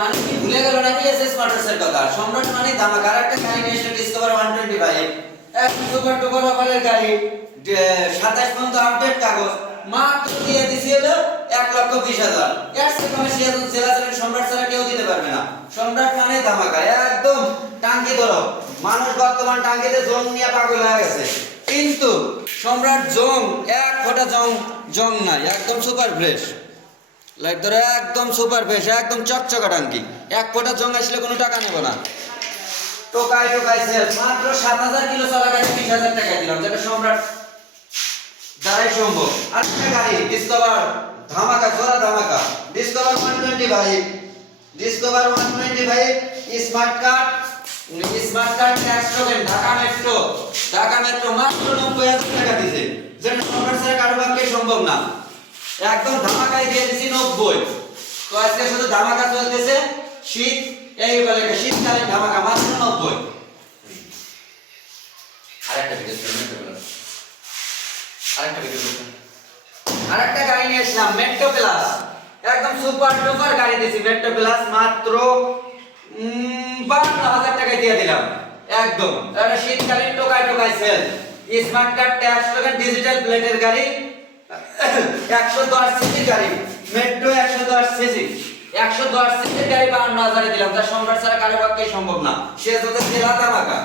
মানে কি ভুলে গেল নাকি এসএস মোটরসের কথা? সম্রাট মানে ধামাকা আর একটা গাড়ি নিয়ে এসে ডিসকভার 125 এক সুপার টুপার অফারের গাড়ি সাতাশ পর্যন্ত আপডেট কাগজ, মাত্র দিয়ে দিছি হলো এক লক্ষ বিশ হাজার। এর থেকে কমে সিরাজুল জেলা চ্যালেঞ্জ সম্রাট ছাড়া কেউ দিতে পারবে না। সম্রাট মানে ধামাকা একদম টাঙ্কি ধরো। মানুষ বর্তমান টাঙ্কিতে জং নিয়ে পাগল হয়ে গেছে। কিন্তু সম্রাট জং, এক ফোঁটা জং জং নাই, একদম সুপার ফ্রেশ লাইট ধরে একদম সুপার ফ্রেশ একদম চকচকা টাঙ্কি এক ফোঁটা জং আসলে কোনো টাকা নেব না। টোকাই টোকাই সেল মাত্র সাত হাজার কিলো চলা গাড়ি বিশ হাজার টাকা দিলাম, যেটা সম্রাট দ্বারাই সম্ভব। আরেকটা গাড়ি ডিসকভার ধামাকা, জোড়া ধামাকা। ডিসকভার ওয়ান টোয়েন্টি ভাই। ডিসকভার ওয়ান টোয়েন্টি ভাই smart card smart card tax token Dhaka metro Dhaka metro মাত্র নব্বই হাজার টাকা দিছে। যেটা সম্রাট স্যার কারও সম্ভব না। একদম ধামাকায় দিয়ে দিছি নব্বই। তো আজকে শুধু ধামাকা চলতেছে, শীত, এই বলে শীতকালীন ধামাকা, মাত্র নব্বই। আরেকটা ভিডিও আরেকটা ভিডিও আরেকটা গাড়ি নিয়ে এসলাম মেট্রো প্লাস একদম সুপার ডুপার গাড়ি দিয়েছি মেট্রো প্লাস মাত্র বান্ন হাজার টাকায় দিয়ে দিলাম। একদম। শীতকালীন টোকাই টোকাই sale smart card tax digital প্লেটের গাড়ি। একশো দশ সিসির গাড়ি। মেট্রো একশো দশ সিসি। একশো দশ সিসির গাড়ি বান্ন হাজারে দিলাম। যা সম্রাট ছাড়া কারও পক্ষে সম্ভব না। সে যদি জেলা তামাকা